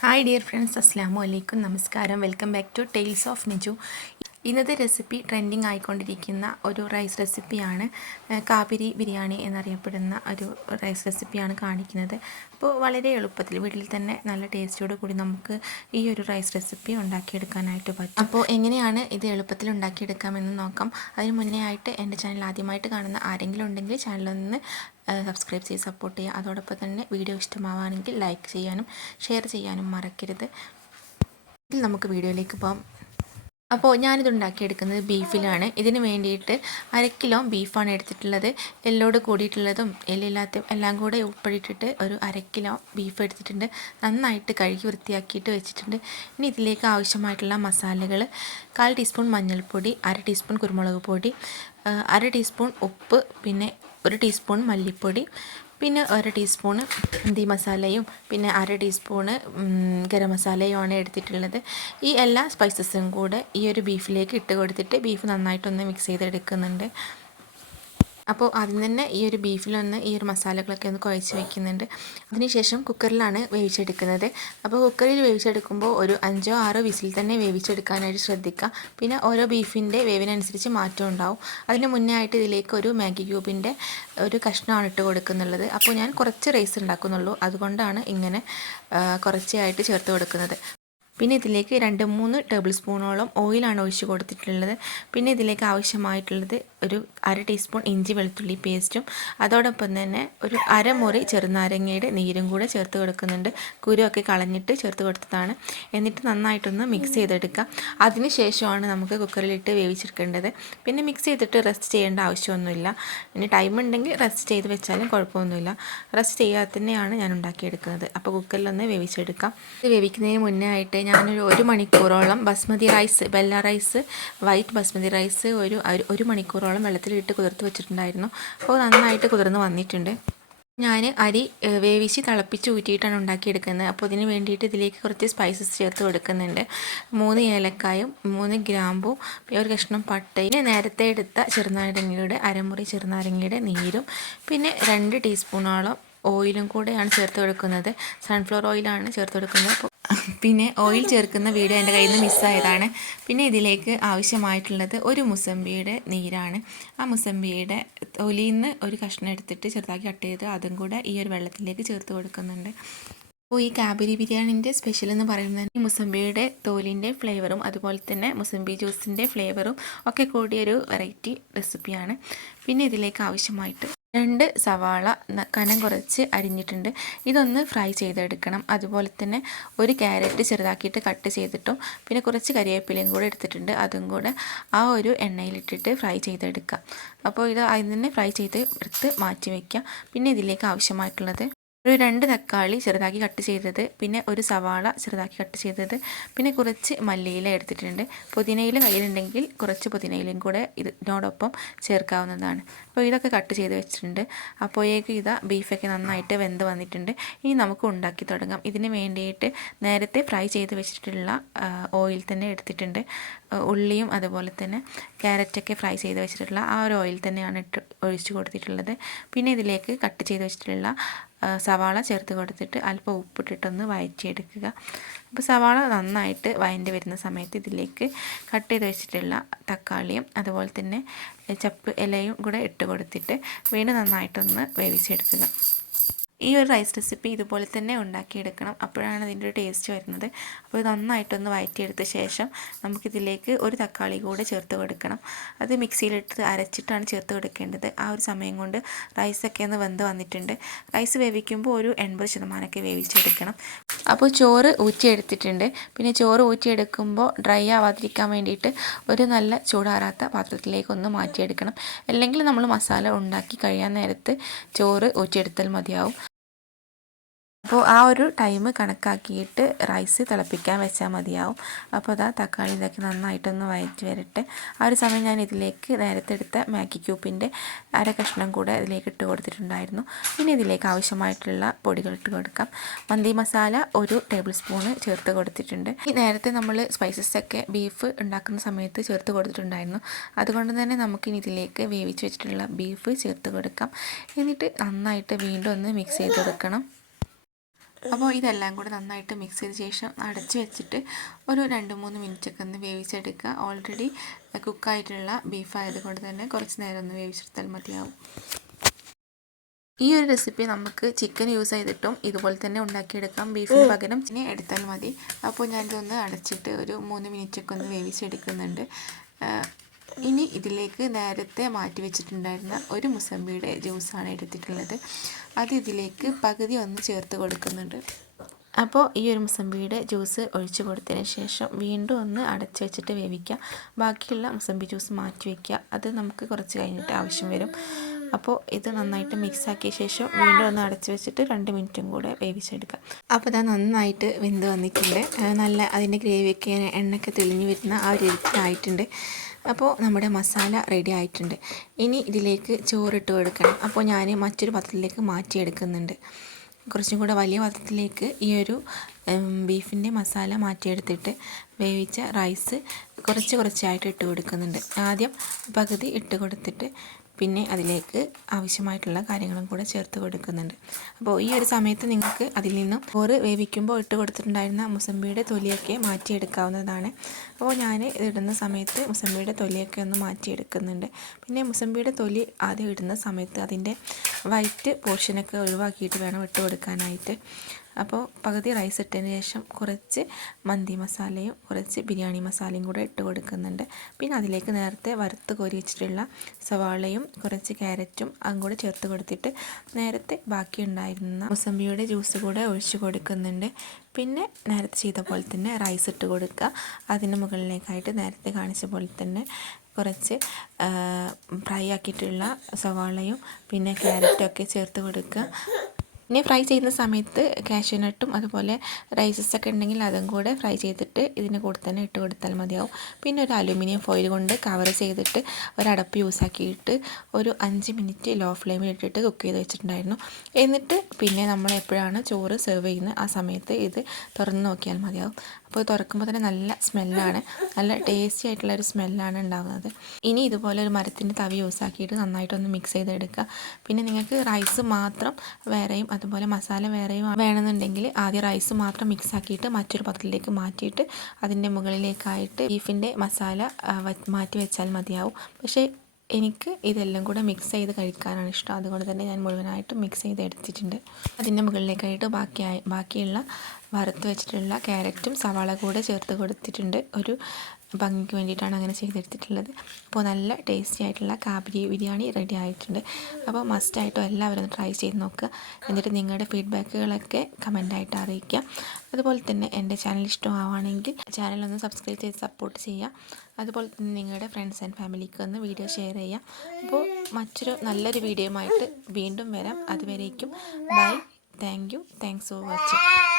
Hi dear friends അസ്സാം വലൈക്കും നമസ്കാരം welcome back to tales of Niju ഇന്നത്തെ റെസിപ്പി ട്രെൻഡിങ് ആയിക്കൊണ്ടിരിക്കുന്ന ഒരു റൈസ് റെസിപ്പിയാണ് കാബിരി ബിരിയാണി എന്നറിയപ്പെടുന്ന ഒരു റൈസ് റെസിപ്പിയാണ് കാണിക്കുന്നത്. അപ്പോൾ വളരെ എളുപ്പത്തിൽ വീട്ടിൽ തന്നെ നല്ല ടേസ്റ്റോട് കൂടി നമുക്ക് ഈ ഒരു റൈസ് റെസിപ്പി ഉണ്ടാക്കിയെടുക്കാനായിട്ട് പറ്റും. അപ്പോൾ എങ്ങനെയാണ് ഇത് എളുപ്പത്തിൽ ഉണ്ടാക്കിയെടുക്കാമെന്ന് നോക്കാം. അതിന് മുന്നേ ആയിട്ട് എന്റെ ചാനൽ ആദ്യമായിട്ട് കാണുന്ന ആരെങ്കിലും ഉണ്ടെങ്കിൽ ചാനലൊന്ന് സബ്സ്ക്രൈബ് ചെയ്ത് സപ്പോർട്ട് ചെയ്യുക. അതോടൊപ്പം തന്നെ വീഡിയോ ഇഷ്ടമാവുകയാണെങ്കിൽ ലൈക്ക് ചെയ്യാനും ഷെയർ ചെയ്യാനും മറക്കരുത്. നമുക്ക് വീഡിയോയിലേക്ക് പോകാം അപ്പോൾ ഞാനിത് ഉണ്ടാക്കിയെടുക്കുന്നത് ബീഫിലാണ്. ഇതിന് വേണ്ടിയിട്ട് അര കിലോ ബീഫാണ് എടുത്തിട്ടുള്ളത്. എല്ലോട് കൂടിയിട്ടുള്ളതും എല്ലില്ലാത്ത എല്ലാം കൂടെ ഉപ്പിട്ടിട്ട് ഒരു അര കിലോ ബീഫ് എടുത്തിട്ടുണ്ട്. നന്നായിട്ട് കഴുകി വൃത്തിയാക്കിയിട്ട് വെച്ചിട്ടുണ്ട്. ഇനി ഇതിലേക്ക് ആവശ്യമായിട്ടുള്ള മസാലകൾ കാൽ ടീസ്പൂൺ മഞ്ഞൾപ്പൊടി അര ടീസ്പൂൺ കുരുമുളക് പൊടി അര ടീസ്പൂൺ ഉപ്പ് പിന്നെ ഒരു ടീസ്പൂൺ മല്ലിപ്പൊടി പിന്നെ ഒരു ടീസ്പൂണ് ഹന്തി മസാലയും പിന്നെ അര ടീസ്പൂണ് ഗരം മസാലയുമാണ് എടുത്തിട്ടുള്ളത്. ഈ എല്ലാ സ്പൈസസും കൂടെ ഈ ഒരു ബീഫിലേക്ക് ഇട്ട് കൊടുത്തിട്ട് ബീഫ് നന്നായിട്ടൊന്ന് മിക്സ് ചെയ്തെടുക്കുന്നുണ്ട്. അപ്പോൾ ആദ്യം തന്നെ ഈ ഒരു ബീഫിലൊന്ന് ഈ ഒരു മസാലകളൊക്കെ ഒന്ന് കുഴച്ച് വയ്ക്കുന്നുണ്ട് അതിനുശേഷം കുക്കറിലാണ് വേവിച്ചെടുക്കുന്നത്. അപ്പോൾ കുക്കറിൽ വേവിച്ചെടുക്കുമ്പോൾ ഒരു അഞ്ചോ ആറോ വിസിൽ തന്നെ വേവിച്ചെടുക്കാനായിട്ട് ശ്രദ്ധിക്കുക. പിന്നെ ഓരോ ബീഫിന്റെ വേവിനനുസരിച്ച് മാറ്റം ഉണ്ടാവും. അതിന് മുന്നേ ആയിട്ട് ഇതിലേക്ക് ഒരു മാഗി ക്യൂബിന്റെ ഒരു കഷ്ണമാണ് ഇട്ട് കൊടുക്കുന്നുള്ളത്. അപ്പോൾ ഞാൻ കുറച്ച് റൈസ് ഉണ്ടാക്കുന്നുള്ളൂ. അതുകൊണ്ടാണ് ഇങ്ങനെ കുറച്ചായിട്ട് ചേർത്ത് കൊടുക്കുന്നത്. പിന്നെ ഇതിലേക്ക് രണ്ട് മൂന്ന് ടേബിൾ സ്പൂണോളം ഓയിലാണ് ഒഴിച്ച് കൊടുത്തിട്ടുള്ളത്. പിന്നെ ഇതിലേക്ക് ആവശ്യമായിട്ടുള്ളത് ഒരു അര ടീസ്പൂൺ ഇഞ്ചി വെളുത്തുള്ളി പേസ്റ്റും അതോടൊപ്പം തന്നെ ഒരു അരമുറി ചെറുനാരങ്ങയുടെ നീരും കൂടെ ചേർത്ത് കൊടുക്കുന്നുണ്ട്. കുരുവൊക്കെ കളഞ്ഞിട്ട് ചേർത്ത് കൊടുത്തതാണ്. എന്നിട്ട് നന്നായിട്ടൊന്ന് മിക്സ് ചെയ്തെടുക്കുക അതിന് ശേഷമാണ് നമുക്ക് കുക്കറിലിട്ട് വേവിച്ചെടുക്കേണ്ടത്. പിന്നെ മിക്സ് ചെയ്തിട്ട് റെസ്റ്റ് ചെയ്യേണ്ട ആവശ്യമൊന്നുമില്ല. ഇനി ടൈം ഉണ്ടെങ്കിൽ റെസ്റ്റ് ചെയ്ത് വെച്ചാലും കുഴപ്പമൊന്നുമില്ല. റെസ്റ്റ് ചെയ്യാതെ തന്നെയാണ് ഞാൻ ഉണ്ടാക്കിയെടുക്കുന്നത്. അപ്പോൾ കുക്കറിലൊന്ന് വേവിച്ചെടുക്കാം. ഇത് വേവിക്കുന്നതിന് മുന്നേ ആയിട്ട് ഞാനൊരു ഒരു മണിക്കൂറോളം ബസ്മതി റൈസ് ബെല്ല റൈസ് വൈറ്റ് ബസ്മതി റൈസ് ഒരു ഒരു- മണിക്കൂറോളം വെള്ളത്തിലിട്ട് കുതിർത്ത് വെച്ചിട്ടുണ്ടായിരുന്നു. അപ്പോൾ നന്നായിട്ട് കുതിർന്ന് വന്നിട്ടുണ്ട്. ഞാൻ അരി വേവിച്ച് തിളപ്പിച്ച് ഊറ്റിയിട്ടാണ് ഉണ്ടാക്കിയെടുക്കുന്നത്. അപ്പോൾ ഇതിന് വേണ്ടിയിട്ട് ഇതിലേക്ക് കുറച്ച് സ്പൈസസ് ചേർത്ത് കൊടുക്കുന്നുണ്ട്. മൂന്ന് ഏലക്കായും മൂന്ന് ഗ്രാമ്പും ഒരു കഷ്ണം പട്ടയും നേരത്തെ എടുത്ത ചെറുനാരങ്ങയുടെ അരമുറി ചെറുനാരങ്ങയുടെ നീരും പിന്നെ രണ്ട് ടീസ്പൂണോളം ഓയിലും കൂടെയാണ് ചേർത്ത് കൊടുക്കുന്നത്. സൺഫ്ലവർ ഓയിലാണ് ചേർത്ത് കൊടുക്കുന്നത്. പിന്നെ ഓയിൽ ചേർക്കുന്ന വീഡിയോ എന്റെ കയ്യിൽ നിന്ന് മിസ്സായതാണ്. പിന്നെ ഇതിലേക്ക് ആവശ്യമായിട്ടുള്ളത് ഒരു മുസമ്പിയുടെ നീരാണ്. ആ മുസമ്പിയുടെ തൊലിയിൽ നിന്ന് ഒരു കഷ്ണം എടുത്തിട്ട് ചെറുതാക്കി കട്ട് ചെയ്ത് അതും കൂടെ ഈ ഒരു വെള്ളത്തിലേക്ക് ചേർത്ത് കൊടുക്കുന്നുണ്ട്. അപ്പോൾ ഈ കാബരി ബിരിയാണിന്റെ സ്പെഷ്യൽ എന്ന് പറയുന്നത് ഈ മുസമ്പിയുടെ തോലിന്റെ ഫ്ലേവറും അതുപോലെ തന്നെ മുസമ്പി ജ്യൂസിന്റെ ഫ്ലേവറും ഒക്കെ കൂടിയൊരു വെറൈറ്റി റെസിപ്പിയാണ് പിന്നെ ഇതിലേക്ക് ആവശ്യമായിട്ട് രണ്ട് സവാള കനം കുറച്ച് അരിഞ്ഞിട്ടുണ്ട്. ഇതൊന്ന് ഫ്രൈ ചെയ്തെടുക്കണം. അതുപോലെ തന്നെ ഒരു ക്യാരറ്റ് ചെറുതാക്കിയിട്ട് കട്ട് ചെയ്തിട്ടും പിന്നെ കുറച്ച് കരിവേപ്പിലയും കൂടെ എടുത്തിട്ടുണ്ട്. അതും കൂടെ ആ ഒരു എണ്ണയിലിട്ടിട്ട് ഫ്രൈ ചെയ്തെടുക്കാം. അപ്പോൾ ഇത് അതിൽ ഫ്രൈ ചെയ്ത് എടുത്ത് മാറ്റി വയ്ക്കാം. പിന്നെ ഇതിലേക്ക് ആവശ്യമായിട്ടുള്ളത് ഒരു രണ്ട് തക്കാളി ചെറുതാക്കി കട്ട് ചെയ്തത്. പിന്നെ ഒരു സവാള ചെറുതാക്കി കട്ട് ചെയ്തത്. പിന്നെ കുറച്ച് മല്ലിയില എടുത്തിട്ടുണ്ട്. പുതിനയില കയ്യിലുണ്ടെങ്കിൽ കുറച്ച് പുതിനയിലയും കൂടെ ഇതിനോടൊപ്പം ചേർക്കാവുന്നതാണ്. അപ്പോൾ ഇതൊക്കെ കട്ട് ചെയ്ത് വെച്ചിട്ടുണ്ട്. അപ്പോഴേക്ക് ഇതാ ബീഫൊക്കെ നന്നായിട്ട് വെന്ത് വന്നിട്ടുണ്ട്. ഇനി നമുക്ക് ഉണ്ടാക്കി തുടങ്ങാം. ഇതിന് വേണ്ടിയിട്ട് നേരത്തെ ഫ്രൈ ചെയ്ത് വെച്ചിട്ടുള്ള ഓയിൽ തന്നെ എടുത്തിട്ടുണ്ട്. ഉള്ളിയും അതുപോലെ തന്നെ ക്യാരറ്റൊക്കെ ഫ്രൈ ചെയ്ത് വെച്ചിട്ടുള്ള ആ ഒരു ഓയിൽ തന്നെയാണ് ഇട്ട് ഒഴിച്ച് കൊടുത്തിട്ടുള്ളത്. പിന്നെ ഇതിലേക്ക് കട്ട് ചെയ്ത് വെച്ചിട്ടുള്ള സവാള ചേർത്ത് കൊടുത്തിട്ട് അല്പം ഉപ്പിട്ടിട്ടൊന്ന് വഴറ്റിയെടുക്കുക. അപ്പോൾ സവാള നന്നായിട്ട് വഴണ്ടി വരുന്ന സമയത്ത് ഇതിലേക്ക് കട്ട് ചെയ്ത് വെച്ചിട്ടുള്ള തക്കാളിയും അതുപോലെ തന്നെ ചപ്പ് ഇലയും കൂടെ ഇട്ട് കൊടുത്തിട്ട് വീണ്ടും നന്നായിട്ടൊന്ന് വേവിച്ചെടുക്കുക. ഈ ഒരു റൈസ് റെസിപ്പി ഇതുപോലെ തന്നെ ഉണ്ടാക്കിയെടുക്കണം. അപ്പോഴാണ് അതിന്റെ ഒരു ടേസ്റ്റ് വരുന്നത്. അപ്പോൾ നന്നായിട്ടൊന്ന് വഴറ്റിയെടുത്ത ശേഷം നമുക്കിതിലേക്ക് ഒരു തക്കാളി കൂടെ ചേർത്ത് കൊടുക്കണം. അത് മിക്സിയിലിട്ട് അരച്ചിട്ടാണ് ചേർത്ത് കൊടുക്കേണ്ടത്. ആ ഒരു സമയം കൊണ്ട് റൈസൊക്കെ ഒന്ന് വെന്ത് വന്നിട്ടുണ്ട്. റൈസ് വേവിക്കുമ്പോൾ ഒരു എൺപത് ശതമാനമൊക്കെ വേവിച്ചെടുക്കണം. അപ്പോൾ ചോറ് ഊറ്റിയെടുത്തിട്ടുണ്ട്. പിന്നെ ചോറ് ഊറ്റിയെടുക്കുമ്പോൾ ഡ്രൈ ആവാതിരിക്കാൻ വേണ്ടിയിട്ട് ഒരു നല്ല ചൂടാറാത്ത പാത്രത്തിലേക്കൊന്ന് മാറ്റിയെടുക്കണം. അല്ലെങ്കിൽ നമ്മൾ മസാല ഉണ്ടാക്കി കഴിയാൻ നേരത്ത് ചോറ് ഊറ്റിയെടുത്താൽ മതിയാവും. അപ്പോൾ ആ ഒരു ടൈം കണക്കാക്കിയിട്ട് റൈസ് തിളപ്പിക്കാൻ വെച്ചാൽ മതിയാവും. അപ്പോൾ അതാ തക്കാളി ഇതൊക്കെ നന്നായിട്ടൊന്ന് വഴറ്റി വരട്ടെ. ആ ഒരു സമയം ഞാൻ ഇതിലേക്ക് നേരത്തെ എടുത്ത മാഗി ക്യൂപ്പിന്റെ അര കഷ്ണം കൂടെ ഇതിലേക്ക് ഇട്ട് കൊടുത്തിട്ടുണ്ടായിരുന്നു. ഇനി ഇതിലേക്ക് ആവശ്യമായിട്ടുള്ള പൊടികൾ ഇട്ട് കൊടുക്കാം. മന്തി മസാല ഒരു ടേബിൾ സ്പൂണ് ചേർത്ത് കൊടുത്തിട്ടുണ്ട്. ഈ നേരത്തെ നമ്മൾ സ്പൈസസ് ഒക്കെ ബീഫ് ഉണ്ടാക്കുന്ന സമയത്ത് ചേർത്ത് കൊടുത്തിട്ടുണ്ടായിരുന്നു. അതുകൊണ്ട് തന്നെ നമുക്കിനി ഇതിലേക്ക് വേവിച്ച് വെച്ചിട്ടുള്ള ബീഫ് ചേർത്ത് കൊടുക്കാം. എന്നിട്ട് നന്നായിട്ട് വീണ്ടും ഒന്ന് മിക്സ് ചെയ്ത് കൊടുക്കണം. അപ്പോൾ ഇതെല്ലാം കൂടി നന്നായിട്ട് മിക്സ് ചെയ്ത ശേഷം അടച്ചു വെച്ചിട്ട് ഒരു രണ്ട് മൂന്ന് മിനിറ്റൊക്കെ ഒന്ന് വേവിച്ചെടുക്കുക. ഓൾറെഡി കുക്കായിട്ടുള്ള ബീഫ് ആയതുകൊണ്ട് തന്നെ കുറച്ച് നേരം ഒന്ന് വേവിച്ചെടുത്താൽ മതിയാവും. ഈ ഒരു റെസിപ്പി നമുക്ക് ചിക്കൻ യൂസ് ചെയ്തിട്ടും ഇതുപോലെ തന്നെ ഉണ്ടാക്കിയെടുക്കാം. ബീഫിന് പകരം ഇനി എടുത്താൽ മതി. അപ്പോൾ ഞാനിതൊന്ന് അടച്ചിട്ട് ഒരു മൂന്ന് മിനിറ്റൊക്കെ ഒന്ന് വേവിച്ചെടുക്കുന്നുണ്ട്. ഇനി ഇതിലേക്ക് നേരത്തെ മാറ്റി വെച്ചിട്ടുണ്ടായിരുന്ന ഒരു മുസമ്പിയുടെ ജ്യൂസാണ് എടുത്തിട്ടുള്ളത്. അത് ഇതിലേക്ക് പകുതി ഒന്ന് ചേർത്ത് കൊടുക്കുന്നുണ്ട്. അപ്പോൾ ഈ ഒരു മുസമ്പിയുടെ ജ്യൂസ് ഒഴിച്ചു കൊടുത്തതിന് ശേഷം വീണ്ടും ഒന്ന് അടച്ച് വെച്ചിട്ട് വേവിക്കുക ബാക്കിയുള്ള മുസമ്പി ജ്യൂസ് മാറ്റി വയ്ക്കുക അത് നമുക്ക് കുറച്ച് കഴിഞ്ഞിട്ട് ആവശ്യം വരും. അപ്പോൾ ഇത് നന്നായിട്ട് മിക്സ് ആക്കിയ ശേഷം വീണ്ടും ഒന്ന് അടച്ച് വെച്ചിട്ട് രണ്ട് മിനിറ്റും കൂടെ വേവിച്ചെടുക്കാം. അപ്പോൾ അത് നന്നായിട്ട് വെന്ത് വന്നിട്ടുണ്ട്. നല്ല അതിന്റെ ഗ്രേവിയൊക്കെ എണ്ണയൊക്കെ തെളിഞ്ഞു വരുന്ന ആ ഒരു രീതിയിലായിട്ടുണ്ട്. അപ്പോൾ നമ്മുടെ മസാല റെഡി ആയിട്ടുണ്ട്. ഇനി ഇതിലേക്ക് ചോറിട്ട് കൊടുക്കണം. അപ്പോൾ ഞാൻ മറ്റൊരു പാത്രത്തിലേക്ക് മാറ്റിയെടുക്കുന്നുണ്ട്. കുറച്ചും കൂടെ വലിയ പാത്രത്തിലേക്ക് ഈ ഒരു ബീഫിന്റെ മസാല മാറ്റിയെടുത്തിട്ട് വേവിച്ച റൈസ് കുറച്ച് കുറച്ചായിട്ട് ഇട്ട് കൊടുക്കുന്നുണ്ട്. ആദ്യം പകുതി ഇട്ട് കൊടുത്തിട്ട് പിന്നെ അതിലേക്ക് ആവശ്യമായിട്ടുള്ള കാര്യങ്ങളും കൂടെ ചേർത്ത് കൊടുക്കുന്നുണ്ട്. അപ്പോൾ ഈ ഒരു സമയത്ത് നിങ്ങൾക്ക് അതിൽ നിന്നും ചോറ് വേവിക്കുമ്പോൾ ഇട്ട് കൊടുത്തിട്ടുണ്ടായിരുന്ന മുസമ്പിയുടെ തൊലിയൊക്കെ മാറ്റിയെടുക്കാവുന്നതാണ്. അപ്പോൾ ഞാൻ ഇടുന്ന സമയത്ത് മുസമ്പിയുടെ തൊലിയൊക്കെ ഒന്ന് മാറ്റിയെടുക്കുന്നുണ്ട്. പിന്നെ മുസമ്പിയുടെ തൊലി ആദ്യം ഇടുന്ന സമയത്ത് അതിന്റെ വൈറ്റ് പോർഷനൊക്കെ ഒഴിവാക്കിയിട്ട് വേണം ഇട്ട് കൊടുക്കാനായിട്ട്. അപ്പോൾ പകുതി റൈസ് ഇട്ടതിന് ശേഷം കുറച്ച് മന്തി മസാലയും കുറച്ച് ബിരിയാണി മസാലയും കൂടെ ഇട്ട് കൊടുക്കുന്നുണ്ട്. പിന്നെ അതിലേക്ക് നേരത്തെ വറുത്ത് കോരി വെച്ചിട്ടുള്ള സവാളയും കുറച്ച് ക്യാരറ്റും അതും കൂടെ ചേർത്ത് കൊടുത്തിട്ട് നേരത്തെ ബാക്കി ഉണ്ടായിരുന്ന മുസമ്പിയുടെ ജ്യൂസ് കൂടെ ഒഴിച്ച് കൊടുക്കുന്നുണ്ട്. പിന്നെ നേരത്തെ ചെയ്ത പോലെ തന്നെ റൈസ് ഇട്ട് കൊടുക്കുക. അതിന് മുകളിലേക്കായിട്ട് നേരത്തെ കാണിച്ച പോലെ തന്നെ കുറച്ച് ഫ്രൈ ആക്കിയിട്ടുള്ള സവാളയും പിന്നെ ക്യാരറ്റൊക്കെ ചേർത്ത് കൊടുക്കുക. ഇനി ഫ്രൈ ചെയ്യുന്ന സമയത്ത് കാഷ്യൂനട്ടും അതുപോലെ റൈസസ് ഒക്കെ ഉണ്ടെങ്കിൽ അതും കൂടെ ഫ്രൈ ചെയ്തിട്ട് ഇതിന് കൂടെ തന്നെ ഇട്ട് കൊടുത്താൽ മതിയാവും. പിന്നെ ഒരു അലുമിനിയം ഫോയിൽ കൊണ്ട് കവർ ചെയ്തിട്ട് ഒരടപ്പ് യൂസ് ആക്കിയിട്ട് ഒരു അഞ്ച് മിനിറ്റ് ലോ ഫ്ലെയിമിൽ ഇട്ടിട്ട് കുക്ക് ചെയ്ത് വെച്ചിട്ടുണ്ടായിരുന്നു. എന്നിട്ട് പിന്നെ നമ്മൾ എപ്പോഴാണ് ചോറ് സെർവ് ചെയ്യുന്നത് ആ സമയത്ത് ഇത് തുറന്ന് നോക്കിയാൽ മതിയാവും. അപ്പോൾ തുറക്കുമ്പോൾ തന്നെ നല്ല സ്മെല്ലാണ് നല്ല ടേസ്റ്റി ആയിട്ടുള്ള ഒരു സ്മെല്ലാണ് ഉണ്ടാകുന്നത് ഇനി ഇതുപോലെ ഒരു മരത്തിന്റെ തവി യൂസ് ആക്കിയിട്ട് നന്നായിട്ടൊന്ന് മിക്സ് ചെയ്തെടുക്കുക. പിന്നെ നിങ്ങൾക്ക് റൈസ് മാത്രം വേറെയും അതുപോലെ മസാല വേറെയും വേണമെന്നുണ്ടെങ്കിൽ ആദ്യം റൈസ് മാത്രം മിക്സ് ആക്കിയിട്ട് മറ്റൊരു പാത്രത്തിലേക്ക് മാറ്റിയിട്ട് അതിന്റെ മുകളിലേക്കായിട്ട് ബീഫിന്റെ മസാല മാറ്റി വെച്ചാൽ മതിയാവും. പക്ഷേ എനിക്ക് ഇതെല്ലാം കൂടെ മിക്സ് ചെയ്ത് കഴിക്കാനാണ് ഇഷ്ടം. അതുകൊണ്ട് തന്നെ ഞാൻ മുഴുവനായിട്ട് മിക്സ് ചെയ്ത് എടുത്തിട്ടുണ്ട് അതിന്റെ മുകളിലേക്കായിട്ട് ബാക്കിയായി ബാക്കിയുള്ള വറുത്ത് വെച്ചിട്ടുള്ള ക്യാരറ്റും സവാള കൂടെ ചേർത്ത് കൊടുത്തിട്ടുണ്ട്. ഒരു ഭംഗിക്ക് വേണ്ടിയിട്ടാണ് അങ്ങനെ ചെയ്തെടുത്തിട്ടുള്ളത്. അപ്പോൾ നല്ല ടേസ്റ്റി ആയിട്ടുള്ള കാബരി ബിരിയാണി റെഡി ആയിട്ടുണ്ട്. അപ്പോൾ മസ്റ്റായിട്ടും എല്ലാവരും ഒന്ന് ട്രൈ ചെയ്ത് നോക്കുക. എന്നിട്ട് നിങ്ങളുടെ ഫീഡ്ബാക്കുകളൊക്കെ കമന്റായിട്ട് അറിയിക്കുക. അതുപോലെ തന്നെ എന്റെ ചാനൽ ഇഷ്ടമാവുകയാണെങ്കിൽ ചാനലൊന്ന് സബ്സ്ക്രൈബ് ചെയ്ത് സപ്പോർട്ട് ചെയ്യുക. അതുപോലെ തന്നെ നിങ്ങളുടെ ഫ്രണ്ട്സ് ആൻഡ് ഫാമിലിക്ക് ഒന്ന് വീഡിയോ ഷെയർ ചെയ്യാം അപ്പോൾ മറ്റൊരു നല്ലൊരു വീഡിയോയുമായിട്ട് വീണ്ടും വരാം. അതുവരേക്കും bye thank you thanks for watching